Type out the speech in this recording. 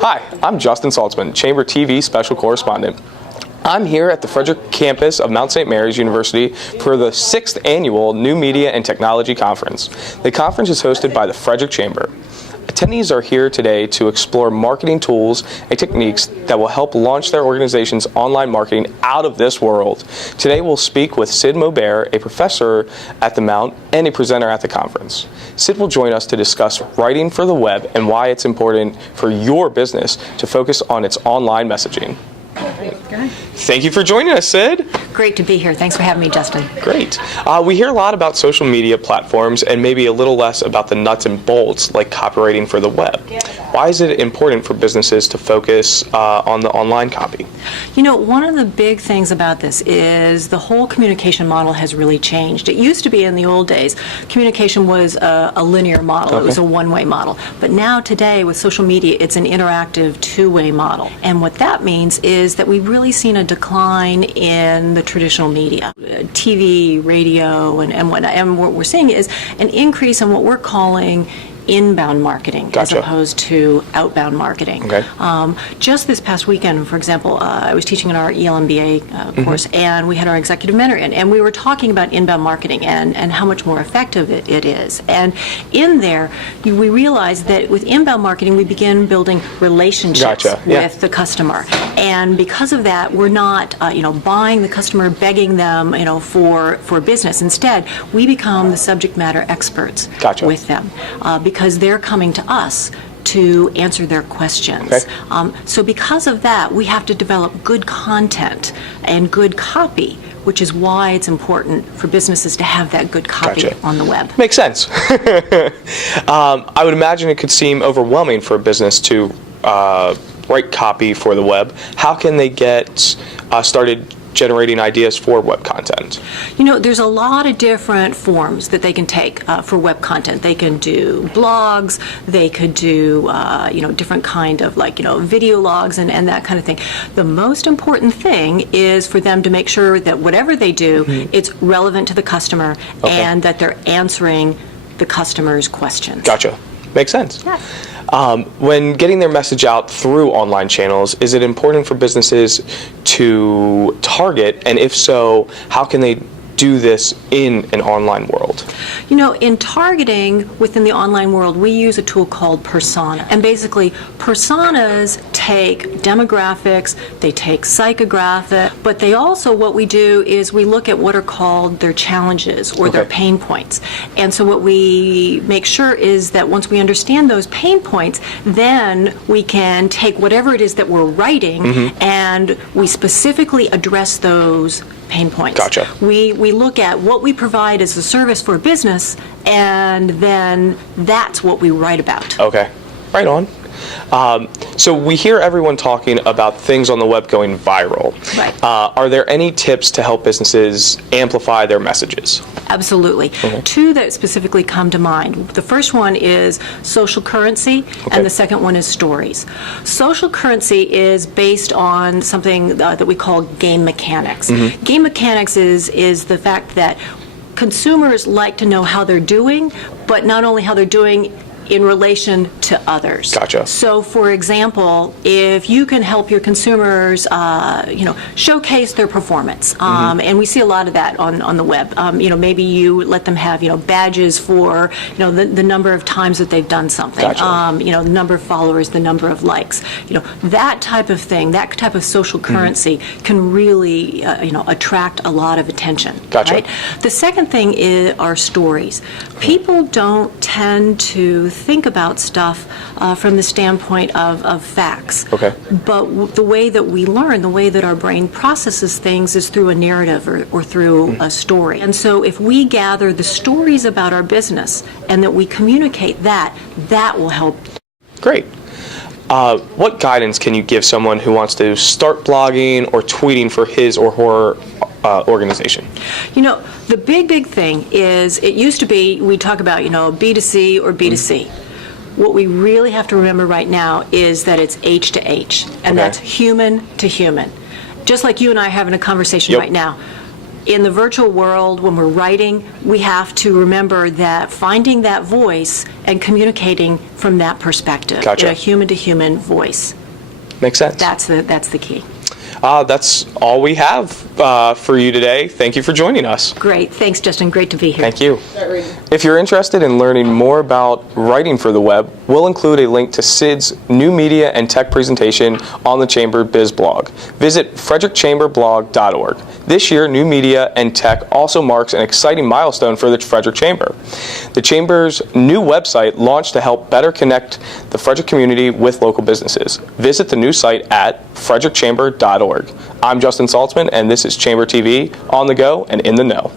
Hi, I'm Justin Saltzman, Chamber TV Special Correspondent. I'm here at the Frederick campus of Mount St. Mary's University for the 6th Annual New Media and Technology Conference. The conference is hosted by the Frederick Chamber. Attendees are here today to explore marketing tools and techniques that will help launch their organization's online marketing out of this world. Today we'll speak with Cyd Maubert, a professor at the Mount and a presenter at the conference. Cyd will join us to discuss writing for the web and why it's important for your business to focus on its online messaging. Thank you for joining us, Cyd. Great to be here. Thanks for having me, Justin. Great. We hear a lot about social media platforms and maybe a little less about the nuts and bolts like copywriting for the web. Why is it important for businesses to focus on the online copy? You know, one of the big things about this is the whole communication model has really changed. It used to be in the old days, communication was a linear model. Okay. It was a one-way model. But now today with social media, it's an interactive two-way model. And what that means is that we've really seen a decline in the traditional media, TV, radio, and whatnot. And what we're seeing is an increase in what we're calling inbound marketing. Gotcha. As opposed to outbound marketing. Okay. Just this past weekend, for example, I was teaching in our ELMBA course, and we had our executive mentor in, and we were talking about inbound marketing and how much more effective it is. And in there, we realized that with inbound marketing, we begin building relationships with the customer. And because of that, we're not, buying the customer, begging them, for business. Instead, we become the subject matter experts with them. Because they're coming to us to answer their questions. Okay. So because of that, we have to develop good content and good copy, which is why it's important for businesses to have that good copy on the web. Makes sense. I would imagine it could seem overwhelming for a business to write copy for the web. How can they get started generating ideas for web content? There's a lot of different forms that they can take for web content. They can do blogs, they could do, different kind of video logs and that kind of thing. The most important thing is for them to make sure that whatever they do, it's relevant to the customer and that they're answering the customer's questions. Gotcha. Makes sense. Yeah. When getting their message out through online channels, is it important for businesses to target? And if so, how can they do this in an online world? In targeting within the online world, we use a tool called persona. And basically, personas take demographics, they take psychographic, but they also, what we do is we look at what are called their challenges or their pain points. And so what we make sure is that once we understand those pain points, then we can take whatever it is that we're writing and we specifically address those pain points. Gotcha. We look at what we provide as a service for a business, and then that's what we write about. Okay, right on. So we hear everyone talking about things on the web going viral. Right. Are there any tips to help businesses amplify their messages? Absolutely. Two that specifically come to mind. The first one is social currency, and the second one is stories. Social currency is based on something that we call game mechanics. Game mechanics is the fact that consumers like to know how they're doing, but not only how they're doing in relation to others. Gotcha. So, for example, if you can help your consumers, showcase their performance, and we see a lot of that on the web. Maybe you let them have, badges for, the number of times that they've done something. Gotcha. The number of followers, the number of likes. That type of thing, that type of social currency can really, attract a lot of attention. Gotcha. Right? The second thing are stories. People don't tend to think about stuff from the standpoint of facts. Okay. But the way that we learn, the way that our brain processes things is through a narrative or through a story. And so if we gather the stories about our business and that we communicate that will help. Great. What guidance can you give someone who wants to start blogging or tweeting for his or her organization? The big thing is, it used to be, we talk about, B2C or B2C. What we really have to remember right now is that it's H to H, and that's human to human. Just like you and I are having a conversation right now. In the virtual world, when we're writing, we have to remember that finding that voice and communicating from that perspective, Gotcha. in a human-to-human voice. Makes sense. That's the key. That's all we have for you today. Thank you for joining us. Great. Thanks, Justin. Great to be here. Thank you. If you're interested in learning more about writing for the web, we'll include a link to Cyd's new media and tech presentation on the Chamber Biz blog. Visit frederickchamberblog.org. This year, new media and tech also marks an exciting milestone for the Frederick Chamber. The Chamber's new website launched to help better connect the Frederick community with local businesses. Visit the new site at frederickchamber.org. I'm Justin Saltzman, and this is Chamber TV, on the go and in the know.